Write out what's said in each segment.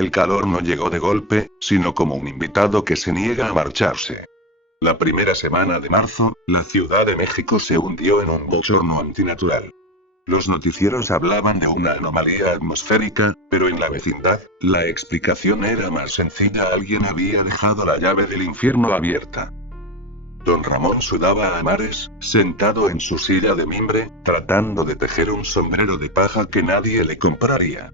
El calor no llegó de golpe, sino como un invitado que se niega a marcharse. La primera semana de marzo, la Ciudad de México se hundió en un bochorno antinatural. Los noticieros hablaban de una anomalía atmosférica, pero en la vecindad, la explicación era más sencilla: alguien había dejado la llave del infierno abierta. Don Ramón sudaba a mares, sentado en su silla de mimbre, tratando de tejer un sombrero de paja que nadie le compraría.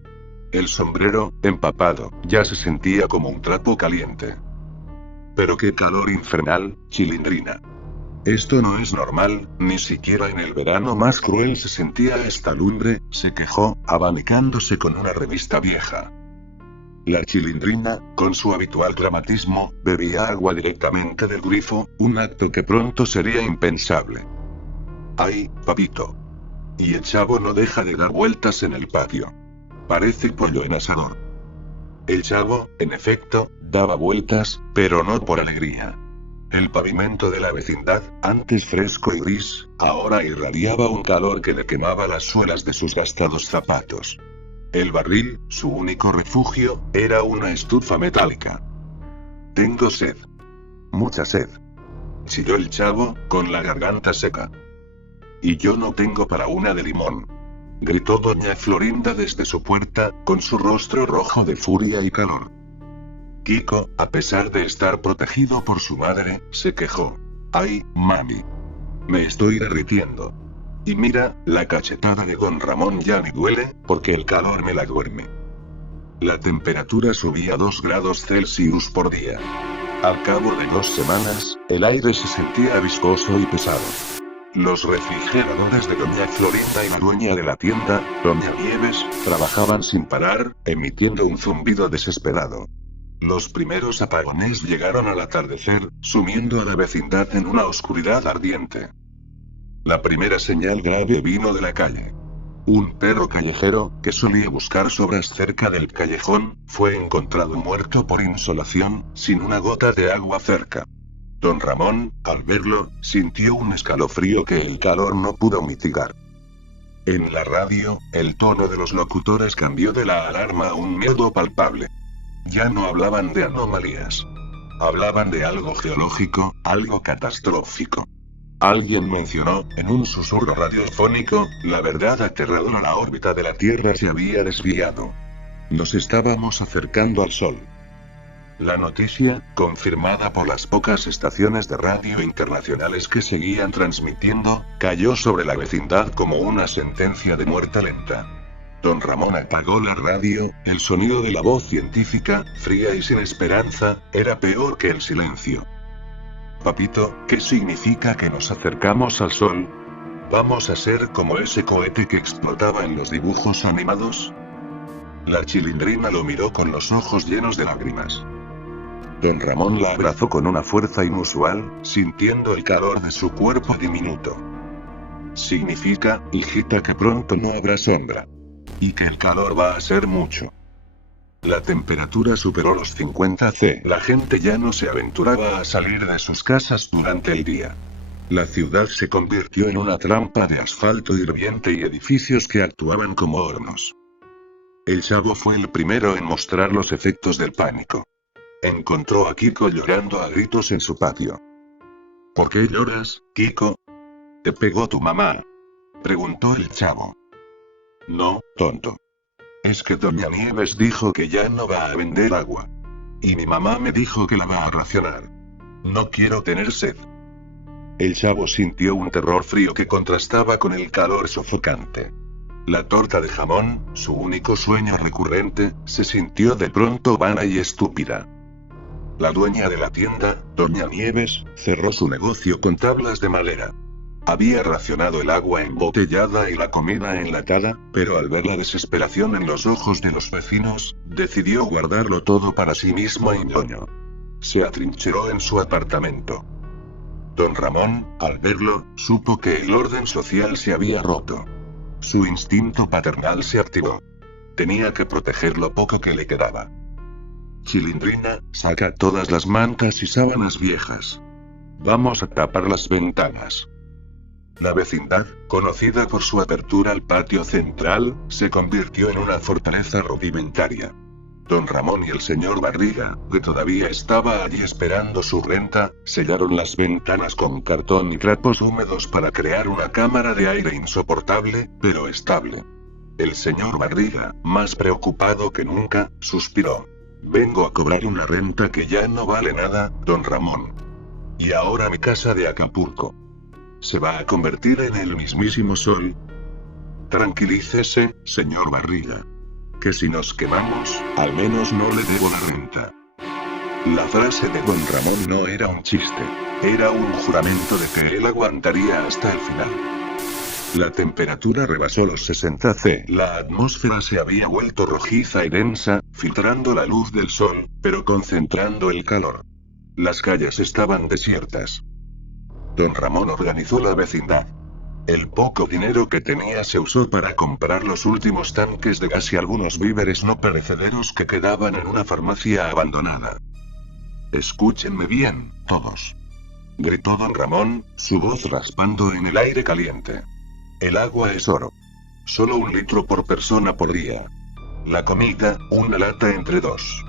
El sombrero, empapado, ya se sentía como un trapo caliente. Pero qué calor infernal, Chilindrina. Esto no es normal, ni siquiera en el verano más cruel se sentía esta lumbre, se quejó, abanicándose con una revista vieja. La Chilindrina, con su habitual dramatismo, bebía agua directamente del grifo, un acto que pronto sería impensable. ¡Ay, papito! Y el chavo no deja de dar vueltas en el patio. Parece pollo en asador. El chavo, en efecto, daba vueltas, pero no por alegría. El pavimento de la vecindad, antes fresco y gris, ahora irradiaba un calor que le quemaba las suelas de sus gastados zapatos. El barril, su único refugio, era una estufa metálica. Tengo sed. Mucha sed. Chilló el chavo, con la garganta seca. Y yo no tengo para una de limón. Gritó doña Florinda desde su puerta, con su rostro rojo de furia y calor. Kiko, a pesar de estar protegido por su madre, se quejó. ¡Ay, mami! Me estoy derritiendo. Y mira, la cachetada de don Ramón ya ni duele, porque el calor me la duerme. La temperatura subía 2 grados Celsius por día. Al cabo de 2 semanas, el aire se sentía viscoso y pesado. Los refrigeradores de doña Florinda y la dueña de la tienda, doña Nieves, trabajaban sin parar, emitiendo un zumbido desesperado. Los primeros apagones llegaron al atardecer, sumiendo a la vecindad en una oscuridad ardiente. La primera señal grave vino de la calle. Un perro callejero, que solía buscar sobras cerca del callejón, fue encontrado muerto por insolación, sin una gota de agua cerca. Don Ramón, al verlo, sintió un escalofrío que el calor no pudo mitigar. En la radio, el tono de los locutores cambió de la alarma a un miedo palpable. Ya no hablaban de anomalías. Hablaban de algo geológico, algo catastrófico. Alguien mencionó, en un susurro radiofónico, la verdad aterradora: la órbita de la Tierra se había desviado. Nos estábamos acercando al Sol. La noticia, confirmada por las pocas estaciones de radio internacionales que seguían transmitiendo, cayó sobre la vecindad como una sentencia de muerte lenta. Don Ramón apagó la radio, el sonido de la voz científica, fría y sin esperanza, era peor que el silencio. Papito, ¿qué significa que nos acercamos al Sol? ¿Vamos a ser como ese cohete que explotaba en los dibujos animados? La Chilindrina lo miró con los ojos llenos de lágrimas. Don Ramón la abrazó con una fuerza inusual, sintiendo el calor de su cuerpo diminuto. Significa, hijita, que pronto no habrá sombra. Y que el calor va a ser mucho. La temperatura superó los 50 C. La gente ya no se aventuraba a salir de sus casas durante el día. La ciudad se convirtió en una trampa de asfalto hirviente y edificios que actuaban como hornos. El chavo fue el primero en mostrar los efectos del pánico. Encontró a Kiko llorando a gritos en su patio. ¿Por qué lloras, Kiko? ¿Te pegó tu mamá?, preguntó el chavo. No, tonto. Es que doña Nieves dijo que ya no va a vender agua. Y mi mamá me dijo que la va a racionar. No quiero tener sed. El chavo sintió un terror frío que contrastaba con el calor sofocante. La torta de jamón, su único sueño recurrente, se sintió de pronto vana y estúpida. La dueña de la tienda, doña Nieves, cerró su negocio con tablas de madera. Había racionado el agua embotellada y la comida enlatada, pero al ver la desesperación en los ojos de los vecinos, decidió guardarlo todo para sí mismo y ñoño. Se atrincheró en su apartamento. Don Ramón, al verlo, supo que el orden social se había roto. Su instinto paternal se activó. Tenía que proteger lo poco que le quedaba. Chilindrina, saca todas las mantas y sábanas viejas. Vamos a tapar las ventanas. La vecindad, conocida por su apertura al patio central, se convirtió en una fortaleza rudimentaria. Don Ramón y el señor Barriga, que todavía estaba allí esperando su renta, sellaron las ventanas con cartón y trapos húmedos para crear una cámara de aire insoportable, pero estable. El señor Barriga, más preocupado que nunca, suspiró. Vengo a cobrar una renta que ya no vale nada, don Ramón. Y ahora mi casa de Acapulco ¿se va a convertir en el mismísimo sol? Tranquilícese, señor Barriga. Que si nos quemamos, al menos no le debo la renta. La frase de don Ramón no era un chiste. Era un juramento de que él aguantaría hasta el final. La temperatura rebasó los 60 C. La atmósfera se había vuelto rojiza y densa, filtrando la luz del sol, pero concentrando el calor. Las calles estaban desiertas. Don Ramón organizó la vecindad. El poco dinero que tenía se usó para comprar los últimos tanques de gas y algunos víveres no perecederos que quedaban en una farmacia abandonada. Escúchenme bien, todos. Gritó don Ramón, su voz raspando en el aire caliente. El agua es oro. Solo 1 litro por persona por día. La comida, una lata entre 2.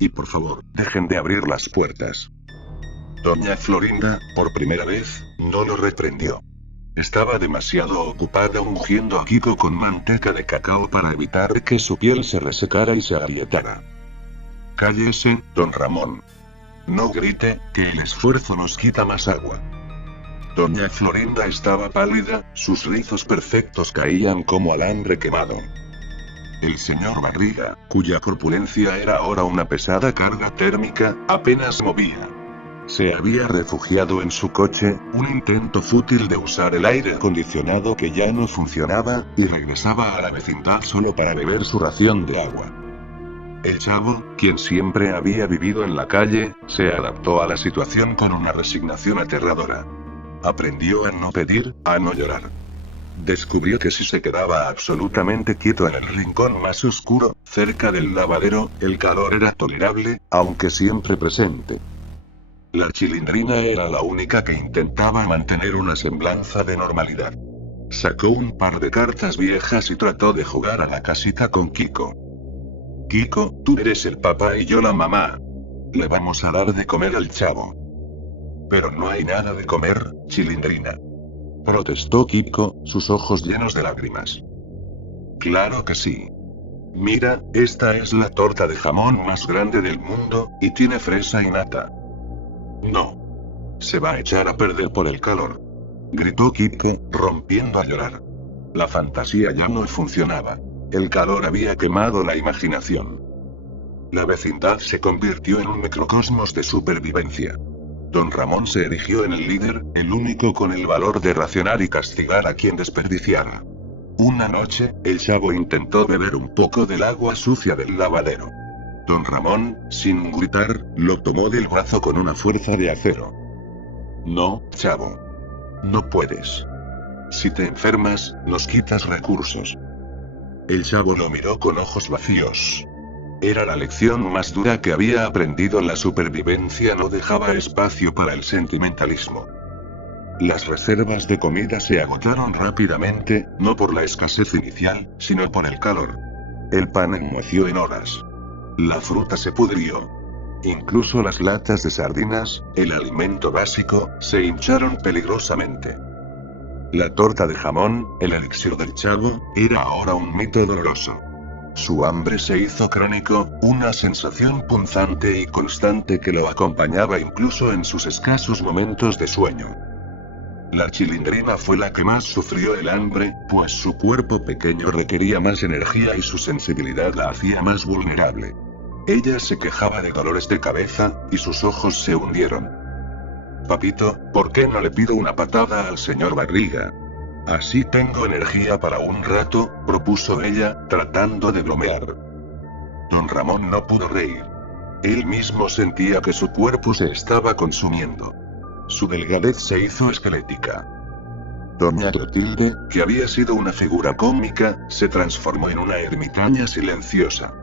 Y por favor, dejen de abrir las puertas. Doña Florinda, por primera vez, no lo reprendió. Estaba demasiado ocupada ungiendo a Kiko con manteca de cacao para evitar que su piel se resecara y se agrietara. Cállese, don Ramón. No grite, que el esfuerzo nos quita más agua. Doña Florinda estaba pálida, sus rizos perfectos caían como alambre quemado. El señor Barriga, cuya corpulencia era ahora una pesada carga térmica, apenas movía. Se había refugiado en su coche, un intento fútil de usar el aire acondicionado que ya no funcionaba, y regresaba a la vecindad solo para beber su ración de agua. El chavo, quien siempre había vivido en la calle, se adaptó a la situación con una resignación aterradora. Aprendió a no pedir, a no llorar. Descubrió que si se quedaba absolutamente quieto en el rincón más oscuro, cerca del lavadero, el calor era tolerable, aunque siempre presente. La Chilindrina era la única que intentaba mantener una semblanza de normalidad. Sacó un par de cartas viejas y trató de jugar a la casita con Kiko. Kiko, tú eres el papá y yo la mamá. Le vamos a dar de comer al chavo. Pero no hay nada de comer, Chilindrina. Protestó Kiko, sus ojos llenos de lágrimas. Claro que sí. Mira, esta es la torta de jamón más grande del mundo, y tiene fresa y nata. No. Se va a echar a perder por el calor. Gritó Kiko, rompiendo a llorar. La fantasía ya no funcionaba. El calor había quemado la imaginación. La vecindad se convirtió en un microcosmos de supervivencia. Don Ramón se erigió en el líder, el único con el valor de racionar y castigar a quien desperdiciara. Una noche, el chavo intentó beber un poco del agua sucia del lavadero. Don Ramón, sin gritar, lo tomó del brazo con una fuerza de acero. No, chavo. No puedes. Si te enfermas, nos quitas recursos. El chavo lo miró con ojos vacíos. Era la lección más dura que había aprendido. La supervivencia no dejaba espacio para el sentimentalismo. Las reservas de comida se agotaron rápidamente, no por la escasez inicial, sino por el calor. El pan enmueció en horas. La fruta se pudrió. Incluso las latas de sardinas, el alimento básico, se hincharon peligrosamente. La torta de jamón, el elixir del chavo, era ahora un mito doloroso. Su hambre se hizo crónico, una sensación punzante y constante que lo acompañaba incluso en sus escasos momentos de sueño. La Chilindrina fue la que más sufrió el hambre, pues su cuerpo pequeño requería más energía y su sensibilidad la hacía más vulnerable. Ella se quejaba de dolores de cabeza, y sus ojos se hundieron. Papito, ¿por qué no le pido una patada al señor Barriga? Así tengo energía para un rato, propuso ella, tratando de bromear. Don Ramón no pudo reír. Él mismo sentía que su cuerpo se estaba consumiendo. Su delgadez se hizo esquelética. Doña Clotilde, que había sido una figura cómica, se transformó en una ermitaña silenciosa.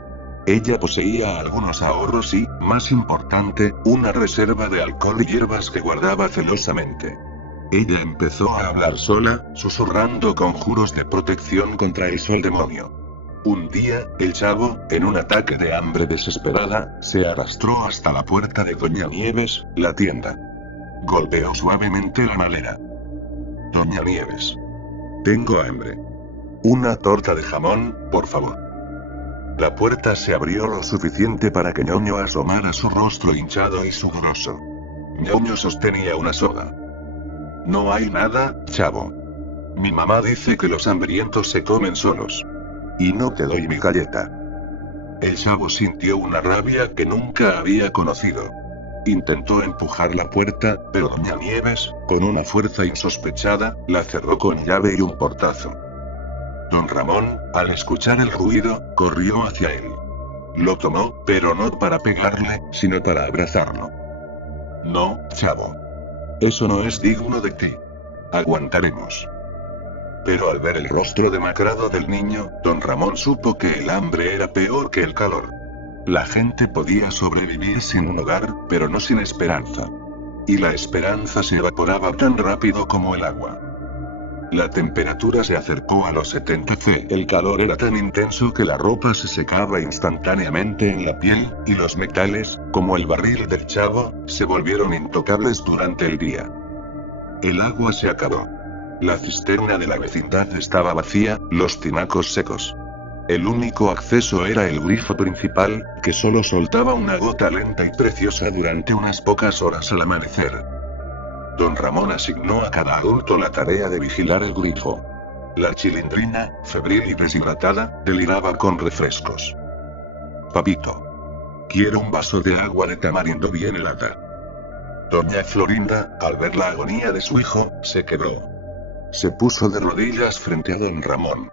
Ella poseía algunos ahorros y, más importante, una reserva de alcohol y hierbas que guardaba celosamente. Ella empezó a hablar sola, susurrando conjuros de protección contra el sol demonio. Un día, el chavo, en un ataque de hambre desesperada, se arrastró hasta la puerta de Doña Nieves, la tienda. Golpeó suavemente la madera. Doña Nieves. Tengo hambre. Una torta de jamón, por favor. La puerta se abrió lo suficiente para que Ñoño asomara su rostro hinchado y sudoroso. Ñoño sostenía una soga. No hay nada, chavo. Mi mamá dice que los hambrientos se comen solos. Y no te doy mi galleta. El chavo sintió una rabia que nunca había conocido. Intentó empujar la puerta, pero Doña Nieves, con una fuerza insospechada, la cerró con llave y un portazo. Don Ramón, al escuchar el ruido, corrió hacia él. Lo tomó, pero no para pegarle, sino para abrazarlo. No, chavo. Eso no es digno de ti. Aguantaremos. Pero al ver el rostro demacrado del niño, don Ramón supo que el hambre era peor que el calor. La gente podía sobrevivir sin un hogar, pero no sin esperanza. Y la esperanza se evaporaba tan rápido como el agua. La temperatura se acercó a los 70 C. El calor era tan intenso que la ropa se secaba instantáneamente en la piel, y los metales, como el barril del chavo, se volvieron intocables durante el día. El agua se acabó. La cisterna de la vecindad estaba vacía, los tinacos secos. El único acceso era el grifo principal, que solo soltaba una gota lenta y preciosa durante unas pocas horas al amanecer. Don Ramón asignó a cada adulto la tarea de vigilar el grifo. La chilindrina, febril y deshidratada, deliraba con refrescos. Papito. Quiero un vaso de agua de tamarindo bien helada. Doña Florinda, al ver la agonía de su hijo, se quebró. Se puso de rodillas frente a don Ramón.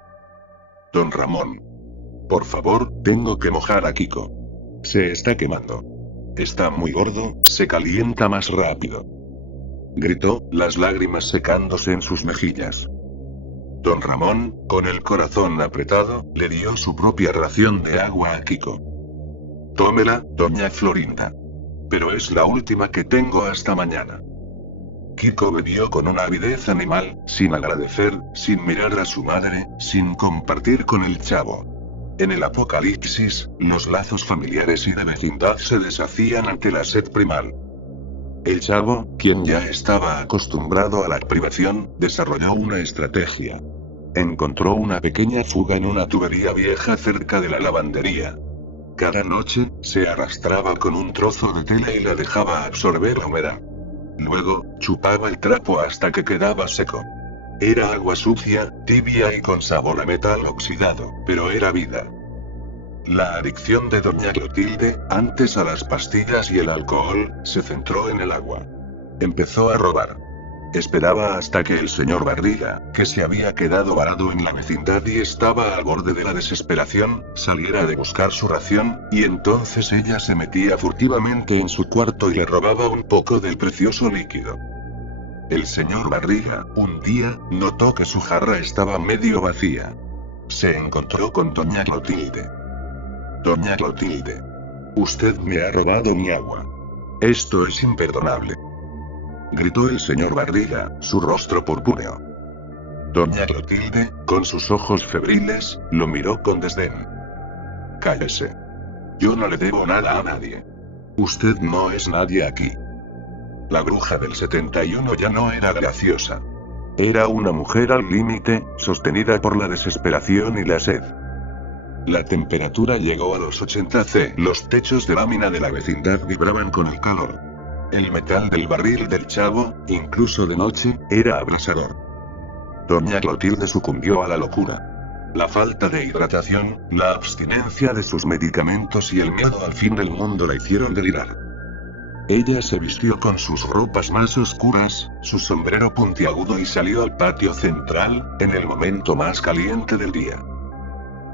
Don Ramón. Por favor, tengo que mojar a Kiko. Se está quemando. Está muy gordo, se calienta más rápido. Gritó, las lágrimas secándose en sus mejillas. Don Ramón, con el corazón apretado, le dio su propia ración de agua a Kiko. Tómela, doña Florinda. Pero es la última que tengo hasta mañana. Kiko bebió con una avidez animal, sin agradecer, sin mirar a su madre, sin compartir con el chavo. En el apocalipsis, los lazos familiares y de vecindad se deshacían ante la sed primal. El chavo, quien ya estaba acostumbrado a la privación, desarrolló una estrategia. Encontró una pequeña fuga en una tubería vieja cerca de la lavandería. Cada noche, se arrastraba con un trozo de tela y la dejaba absorber la humedad. Luego, chupaba el trapo hasta que quedaba seco. Era agua sucia, tibia y con sabor a metal oxidado, pero era vida. La adicción de doña Clotilde, antes a las pastillas y el alcohol, se centró en el agua. Empezó a robar. Esperaba hasta que el señor Barriga, que se había quedado varado en la vecindad y estaba al borde de la desesperación, saliera de buscar su ración, y entonces ella se metía furtivamente en su cuarto y le robaba un poco del precioso líquido. El señor Barriga, un día, notó que su jarra estaba medio vacía. Se encontró con doña Clotilde. Doña Clotilde. Usted me ha robado mi agua. Esto es imperdonable. Gritó el señor Barriga, su rostro purpúreo. Doña Clotilde, con sus ojos febriles, lo miró con desdén. Cállese. Yo no le debo nada a nadie. Usted no es nadie aquí. La bruja del 71 ya no era graciosa. Era una mujer al límite, sostenida por la desesperación y la sed. La temperatura llegó a los 80 C. Los techos de lámina de la vecindad vibraban con el calor. El metal del barril del chavo, incluso de noche, era abrasador. Doña Clotilde sucumbió a la locura. La falta de hidratación, la abstinencia de sus medicamentos y el miedo al fin del mundo la hicieron delirar. Ella se vistió con sus ropas más oscuras, su sombrero puntiagudo y salió al patio central, en el momento más caliente del día.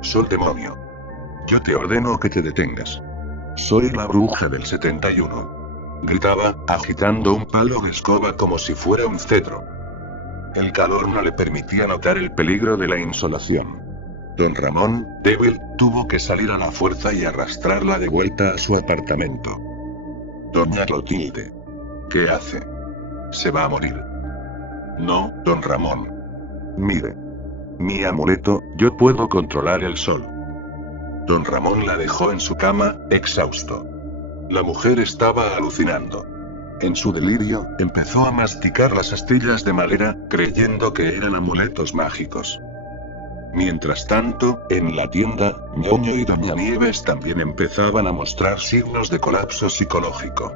Sol demonio. Yo te ordeno que te detengas. Soy la bruja del 71. Gritaba, agitando un palo de escoba como si fuera un cetro. El calor no le permitía notar el peligro de la insolación. Don Ramón, débil, tuvo que salir a la fuerza y arrastrarla de vuelta a su apartamento. Doña Clotilde. ¿Qué hace? Se va a morir. No, don Ramón. Mire. Mi amuleto, yo puedo controlar el sol. Don Ramón la dejó en su cama, exhausto. La mujer estaba alucinando. En su delirio, empezó a masticar las astillas de madera, creyendo que eran amuletos mágicos. Mientras tanto, en la tienda, Ñoño y Doña Nieves también empezaban a mostrar signos de colapso psicológico.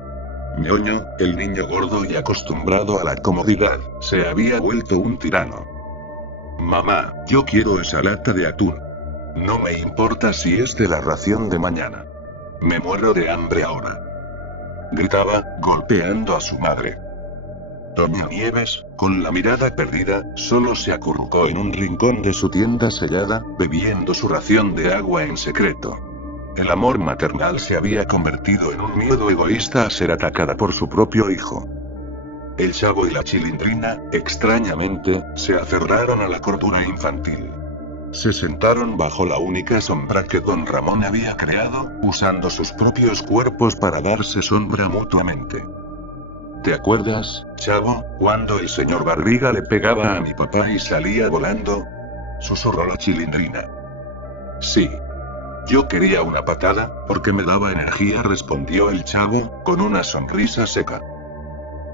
Ñoño, el niño gordo y acostumbrado a la comodidad, se había vuelto un tirano. Mamá, yo quiero esa lata de atún. No me importa si es de la ración de mañana. Me muero de hambre ahora. Gritaba, golpeando a su madre. Doña Nieves, con la mirada perdida, solo se acurrucó en un rincón de su tienda sellada, bebiendo su ración de agua en secreto. El amor maternal se había convertido en un miedo egoísta a ser atacada por su propio hijo. El Chavo y la Chilindrina, extrañamente, se aferraron a la cordura infantil. Se sentaron bajo la única sombra que Don Ramón había creado, usando sus propios cuerpos para darse sombra mutuamente. ¿Te acuerdas, Chavo, cuando el señor Barriga le pegaba a mi papá y salía volando? Susurró la Chilindrina. Sí. Yo quería una patada, porque me daba energía, respondió el Chavo, con una sonrisa seca.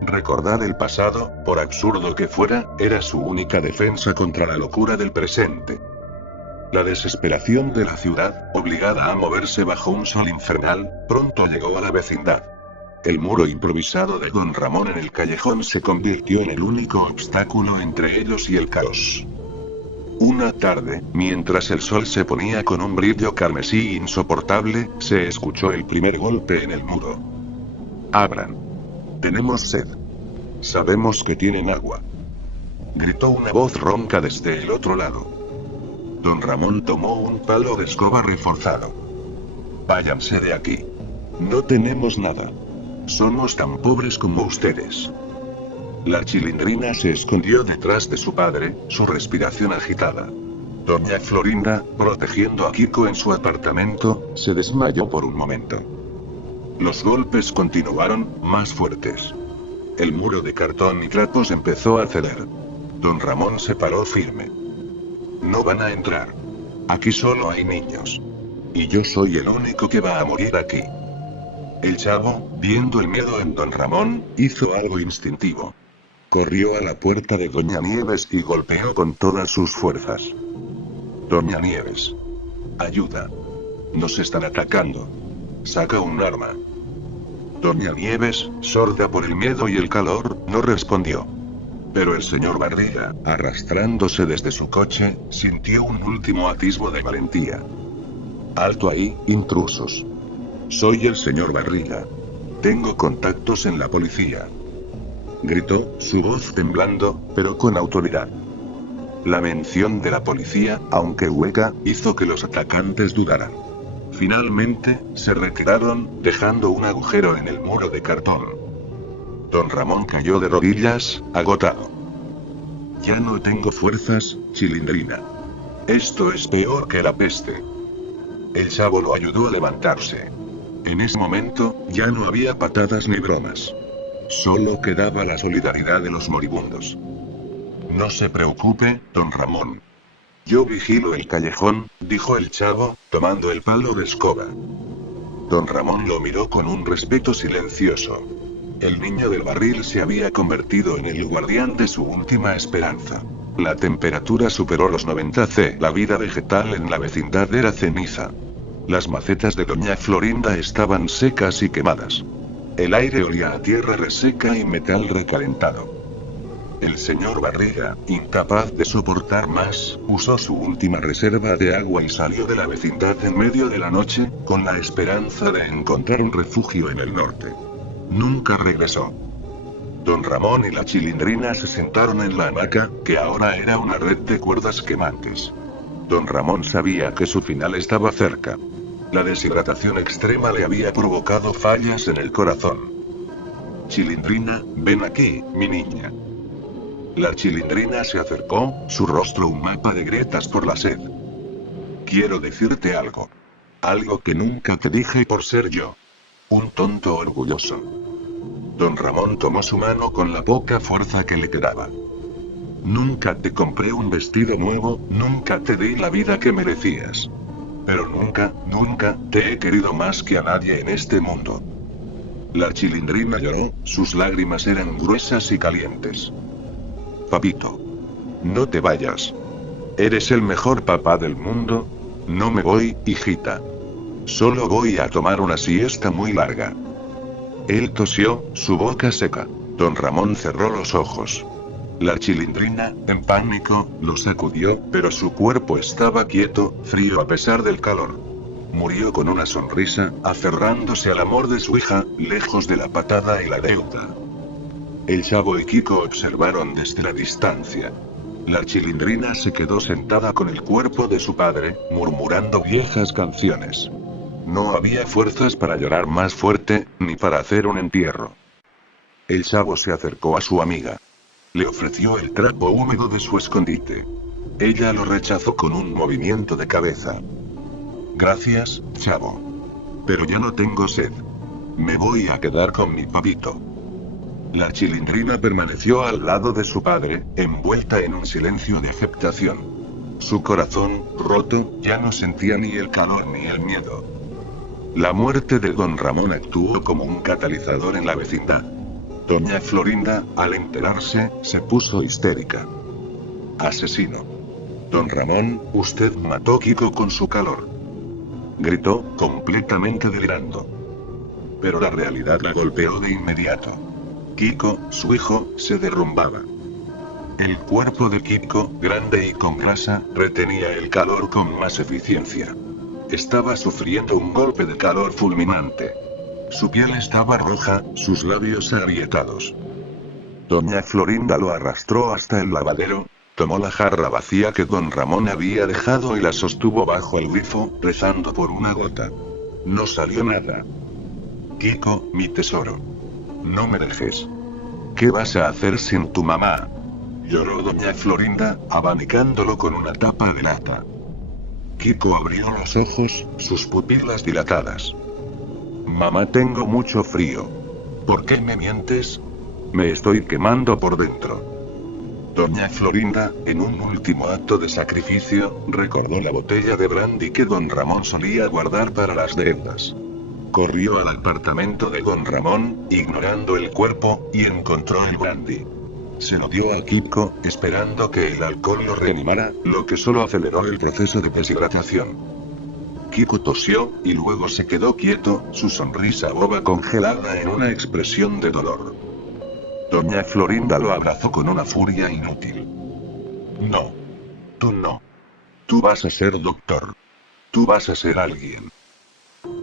Recordar el pasado, por absurdo que fuera, era su única defensa contra la locura del presente. La desesperación de la ciudad, obligada a moverse bajo un sol infernal, pronto llegó a la vecindad. El muro improvisado de Don Ramón en el callejón se convirtió en el único obstáculo entre ellos y el caos. Una tarde, mientras el sol se ponía con un brillo carmesí insoportable, se escuchó el primer golpe en el muro. Abran. Tenemos sed. Sabemos que tienen agua. Gritó una voz ronca desde el otro lado. Don Ramón tomó un palo de escoba reforzado. Váyanse de aquí. No tenemos nada. Somos tan pobres como ustedes. La Chilindrina se escondió detrás de su padre, su respiración agitada. Doña Florinda, protegiendo a Kiko en su apartamento, se desmayó por un momento. Los golpes continuaron, más fuertes. El muro de cartón y trapos empezó a ceder. Don Ramón se paró firme. No van a entrar. Aquí solo hay niños. Y yo soy el único que va a morir aquí. El Chavo, viendo el miedo en Don Ramón, hizo algo instintivo. Corrió a la puerta de Doña Nieves y golpeó con todas sus fuerzas. Doña Nieves. Ayuda. Nos están atacando. Saca un arma. Doña Nieves, sorda por el miedo y el calor, no respondió. Pero el señor Barriga, arrastrándose desde su coche, sintió un último atisbo de valentía. Alto ahí, intrusos. Soy el señor Barriga. Tengo contactos en la policía. Gritó, su voz temblando, pero con autoridad. La mención de la policía, aunque hueca, hizo que los atacantes dudaran. Finalmente, se retiraron, dejando un agujero en el muro de cartón. Don Ramón cayó de rodillas, agotado. Ya no tengo fuerzas, Chilindrina. Esto es peor que la peste. El Chavo lo ayudó a levantarse. En ese momento, ya no había patadas ni bromas. Solo quedaba la solidaridad de los moribundos. No se preocupe, Don Ramón. Yo vigilo el callejón, dijo el Chavo, tomando el palo de escoba. Don Ramón lo miró con un respeto silencioso. El niño del barril se había convertido en el guardián de su última esperanza. La temperatura superó los 90 C. La vida vegetal en la vecindad era ceniza. Las macetas de Doña Florinda estaban secas y quemadas. El aire olía a tierra reseca y metal recalentado. El señor Barriga, incapaz de soportar más, usó su última reserva de agua y salió de la vecindad en medio de la noche, con la esperanza de encontrar un refugio en el norte. Nunca regresó. Don Ramón y la Chilindrina se sentaron en la hamaca, que ahora era una red de cuerdas quemantes. Don Ramón sabía que su final estaba cerca. La deshidratación extrema le había provocado fallas en el corazón. Chilindrina, ven aquí, mi niña. La Chilindrina se acercó, su rostro un mapa de grietas por la sed. Quiero decirte algo. Algo que nunca te dije por ser yo. Un tonto orgulloso. Don Ramón tomó su mano con la poca fuerza que le quedaba. Nunca te compré un vestido nuevo, nunca te di la vida que merecías. pero nunca, nunca, te he querido más que a nadie en este mundo. La Chilindrina lloró, sus lágrimas eran gruesas y calientes. Papito. No te vayas. Eres el mejor papá del mundo. No me voy, hijita. Solo voy a tomar una siesta muy larga. Él tosió, su boca seca. Don Ramón cerró los ojos. La Chilindrina, en pánico, lo sacudió, pero su cuerpo estaba quieto, frío a pesar del calor. Murió con una sonrisa, aferrándose al amor de su hija, lejos de la patada y la deuda. El Chavo y Kiko observaron desde la distancia. La Chilindrina se quedó sentada con el cuerpo de su padre, murmurando viejas canciones. No había fuerzas para llorar más fuerte, ni para hacer un entierro. El Chavo se acercó a su amiga. Le ofreció el trapo húmedo de su escondite. Ella lo rechazó con un movimiento de cabeza. Gracias, Chavo. Pero ya no tengo sed. Me voy a quedar con mi papito. La Chilindrina permaneció al lado de su padre, envuelta en un silencio de aceptación. Su corazón, roto, ya no sentía ni el calor ni el miedo. La muerte de Don Ramón actuó como un catalizador en la vecindad. Doña Florinda, al enterarse, se puso histérica. Asesino. Don Ramón, usted mató a Kiko con su calor. Gritó, completamente delirando. Pero la realidad la golpeó de inmediato. Kiko, su hijo, se derrumbaba. El cuerpo de Kiko, grande y con grasa, retenía el calor con más eficiencia. Estaba sufriendo un golpe de calor fulminante. Su piel estaba roja, sus labios agrietados. Doña Florinda lo arrastró hasta el lavadero, tomó la jarra vacía que don Ramón había dejado y la sostuvo bajo el grifo, rezando por una gota. No salió nada. Kiko, mi tesoro. No me dejes. ¿Qué vas a hacer sin tu mamá? Lloró doña Florinda, abanicándolo con una tapa de lata. Kiko abrió los ojos, sus pupilas dilatadas. Mamá, tengo mucho frío. ¿Por qué me mientes? Me estoy quemando por dentro. Doña Florinda, en un último acto de sacrificio, recordó la botella de brandy que don Ramón solía guardar para las deudas. Corrió al apartamento de don Ramón, ignorando el cuerpo, y encontró el brandy. Se lo dio a Kiko, esperando que el alcohol lo reanimara, lo que solo aceleró el proceso de deshidratación. Kiko tosió, y luego se quedó quieto, su sonrisa boba congelada en una expresión de dolor. Doña Florinda lo abrazó con una furia inútil. No. Tú no. Tú vas a ser doctor. Tú vas a ser alguien.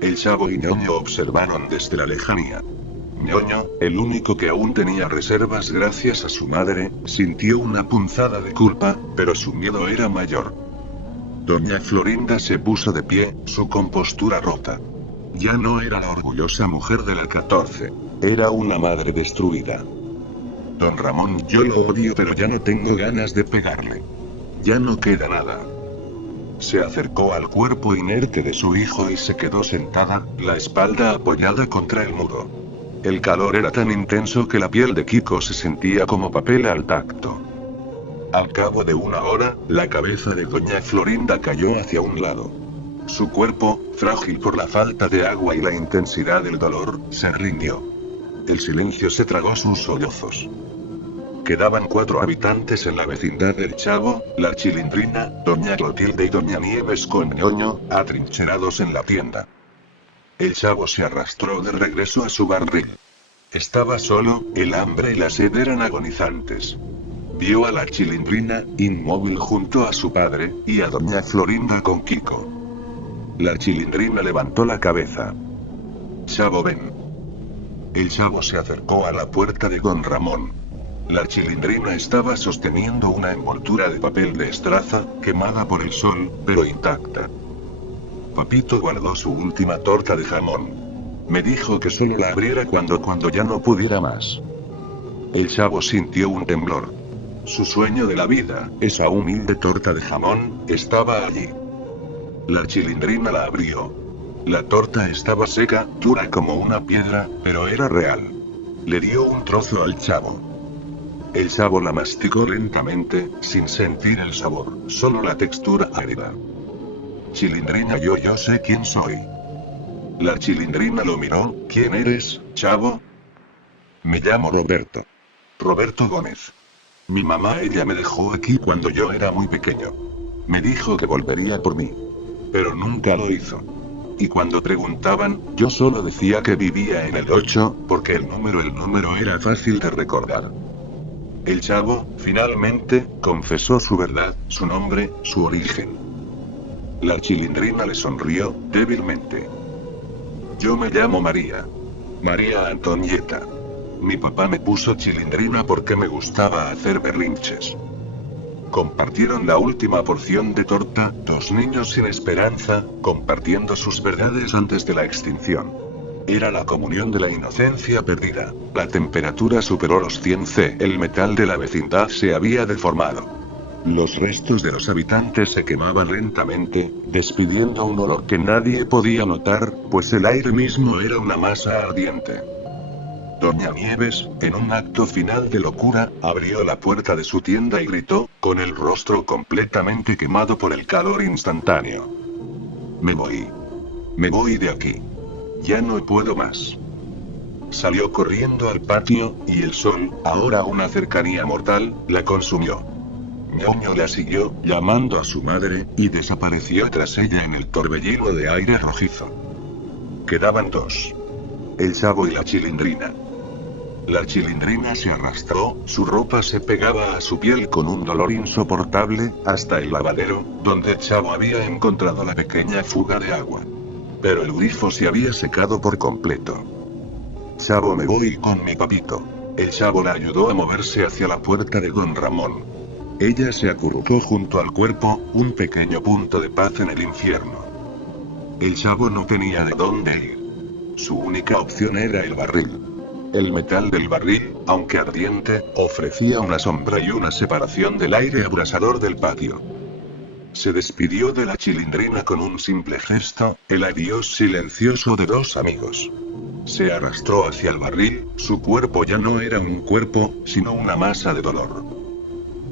El Chavo y Ñoño observaron desde la lejanía. Ñoño, el único que aún tenía reservas gracias a su madre, sintió una punzada de culpa, pero su miedo era mayor. Doña Florinda se puso de pie, su compostura rota. Ya no era la orgullosa mujer de la 14, era una madre destruida. Don Ramón, yo lo odio, pero ya no tengo ganas de pegarle. Ya no queda nada. Se acercó al cuerpo inerte de su hijo y se quedó sentada, la espalda apoyada contra el muro. El calor era tan intenso que la piel de Kiko se sentía como papel al tacto. Al cabo de una hora, la cabeza de doña Florinda cayó hacia un lado. Su cuerpo, frágil por la falta de agua y la intensidad del dolor, se rindió. El silencio se tragó sus sollozos. Quedaban 4 habitantes en la vecindad del Chavo, la Chilindrina, doña Clotilde y doña Nieves con Ñoño, atrincherados en la tienda. El Chavo se arrastró de regreso a su barril. Estaba solo, el hambre y la sed eran agonizantes. Vio a la Chilindrina, inmóvil junto a su padre, y a doña Florinda con Kiko. La Chilindrina levantó la cabeza. Chavo, ven. El Chavo se acercó a la puerta de don Ramón. La Chilindrina estaba sosteniendo una envoltura de papel de estraza, quemada por el sol, pero intacta. Papito guardó su última torta de jamón. Me dijo que solo la abriera cuando ya no pudiera más. El Chavo sintió un temblor. Su sueño de la vida, esa humilde torta de jamón, estaba allí. La Chilindrina la abrió. La torta estaba seca, dura como una piedra, pero era real. Le dio un trozo al Chavo. El Chavo la masticó lentamente, sin sentir el sabor, solo la textura árida. Chilindrina, yo sé quién soy. La Chilindrina lo miró. ¿Quién eres, chavo? Me llamo Roberto. Roberto Gómez. Mi mamá, ella me dejó aquí cuando yo era muy pequeño. Me dijo que volvería por mí. Pero nunca lo hizo. Y cuando preguntaban, yo solo decía que vivía en el 8, porque el número era fácil de recordar. El chavo, finalmente, confesó su verdad, su nombre, su origen. La Chilindrina le sonrió, débilmente. Yo me llamo María. María Antonieta. Mi papá me puso Chilindrina porque me gustaba hacer berrinches. Compartieron la última porción de torta, dos niños sin esperanza, compartiendo sus verdades antes de la extinción. Era la comunión de la inocencia perdida. La temperatura superó los 100 C. El metal de la vecindad se había deformado. Los restos de los habitantes se quemaban lentamente, despidiendo un olor que nadie podía notar, pues el aire mismo era una masa ardiente. Doña Nieves, en un acto final de locura, abrió la puerta de su tienda y gritó, con el rostro completamente quemado por el calor instantáneo. Me voy. Me voy de aquí. Ya no puedo más. Salió corriendo al patio, y el sol, ahora una cercanía mortal, la consumió. Ñoño la siguió, llamando a su madre, y desapareció tras ella en el torbellino de aire rojizo. Quedaban dos. El chavo y la Chilindrina. La Chilindrina se arrastró, su ropa se pegaba a su piel con un dolor insoportable, hasta el lavadero, donde el chavo había encontrado la pequeña fuga de agua. Pero el grifo se había secado por completo. Chavo, me voy con mi papito. El chavo la ayudó a moverse hacia la puerta de don Ramón. Ella se acurrucó junto al cuerpo, un pequeño punto de paz en el infierno. El chavo no tenía de dónde ir. Su única opción era el barril. El metal del barril, aunque ardiente, ofrecía una sombra y una separación del aire abrasador del patio. Se despidió de la Chilindrina con un simple gesto, el adiós silencioso de dos amigos. Se arrastró hacia el barril, su cuerpo ya no era un cuerpo, sino una masa de dolor.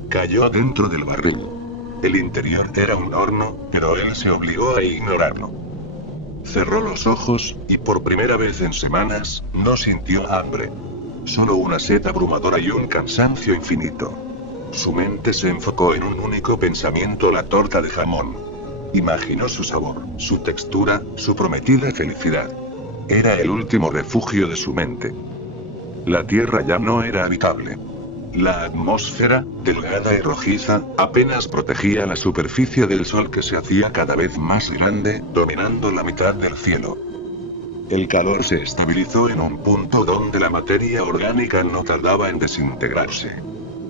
Cayó dentro del barril. El interior era un horno, pero él se obligó a ignorarlo. Cerró los ojos, y por primera vez en semanas, no sintió hambre. Solo una sed abrumadora y un cansancio infinito. Su mente se enfocó en un único pensamiento: la torta de jamón. Imaginó su sabor, su textura, su prometida felicidad. Era el último refugio de su mente. La tierra ya no era habitable. La atmósfera, delgada y rojiza, apenas protegía la superficie del sol que se hacía cada vez más grande, dominando la mitad del cielo. El calor se estabilizó en un punto donde la materia orgánica no tardaba en desintegrarse.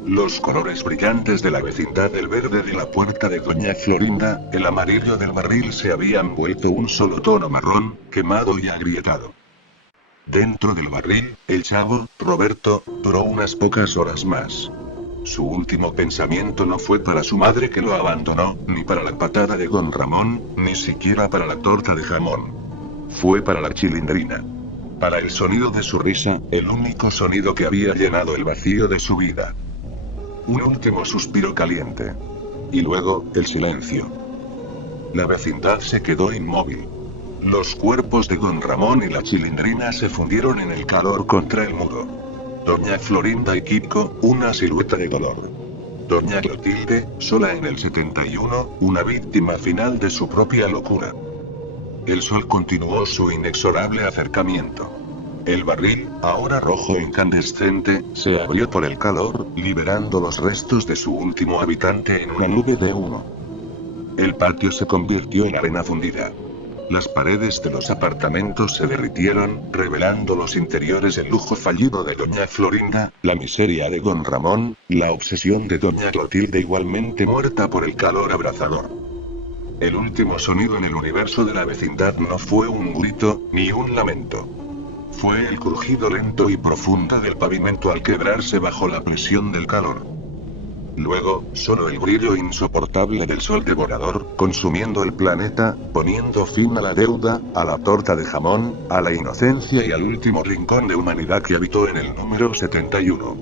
Los colores brillantes de la vecindad, el verde de la puerta de doña Florinda, el amarillo del barril se habían vuelto un solo tono marrón, quemado y agrietado. Dentro del barril, el chavo, Roberto, duró unas pocas horas más. Su último pensamiento no fue para su madre, que lo abandonó, ni para la patada de don Ramón, ni siquiera para la torta de jamón. Fue para la Chilindrina. Para el sonido de su risa, el único sonido que había llenado el vacío de su vida. Un último suspiro caliente. Y luego, el silencio. La vecindad se quedó inmóvil. Los cuerpos de don Ramón y la Chilindrina se fundieron en el calor contra el muro. Doña Florinda y Kiko, una silueta de dolor. Doña Clotilde, sola en el 71, una víctima final de su propia locura. El sol continuó su inexorable acercamiento. El barril, ahora rojo incandescente, se abrió por el calor, liberando los restos de su último habitante en una nube de humo. El patio se convirtió en arena fundida. Las paredes de los apartamentos se derritieron, revelando los interiores: el lujo fallido de doña Florinda, la miseria de don Ramón, la obsesión de doña Clotilde, igualmente muerta por el calor abrasador. El último sonido en el universo de la vecindad no fue un grito, ni un lamento. Fue el crujido lento y profundo del pavimento al quebrarse bajo la presión del calor. Luego, solo el brillo insoportable del sol devorador, consumiendo el planeta, poniendo fin a la deuda, a la torta de jamón, a la inocencia y al último rincón de humanidad que habitó en el número 71.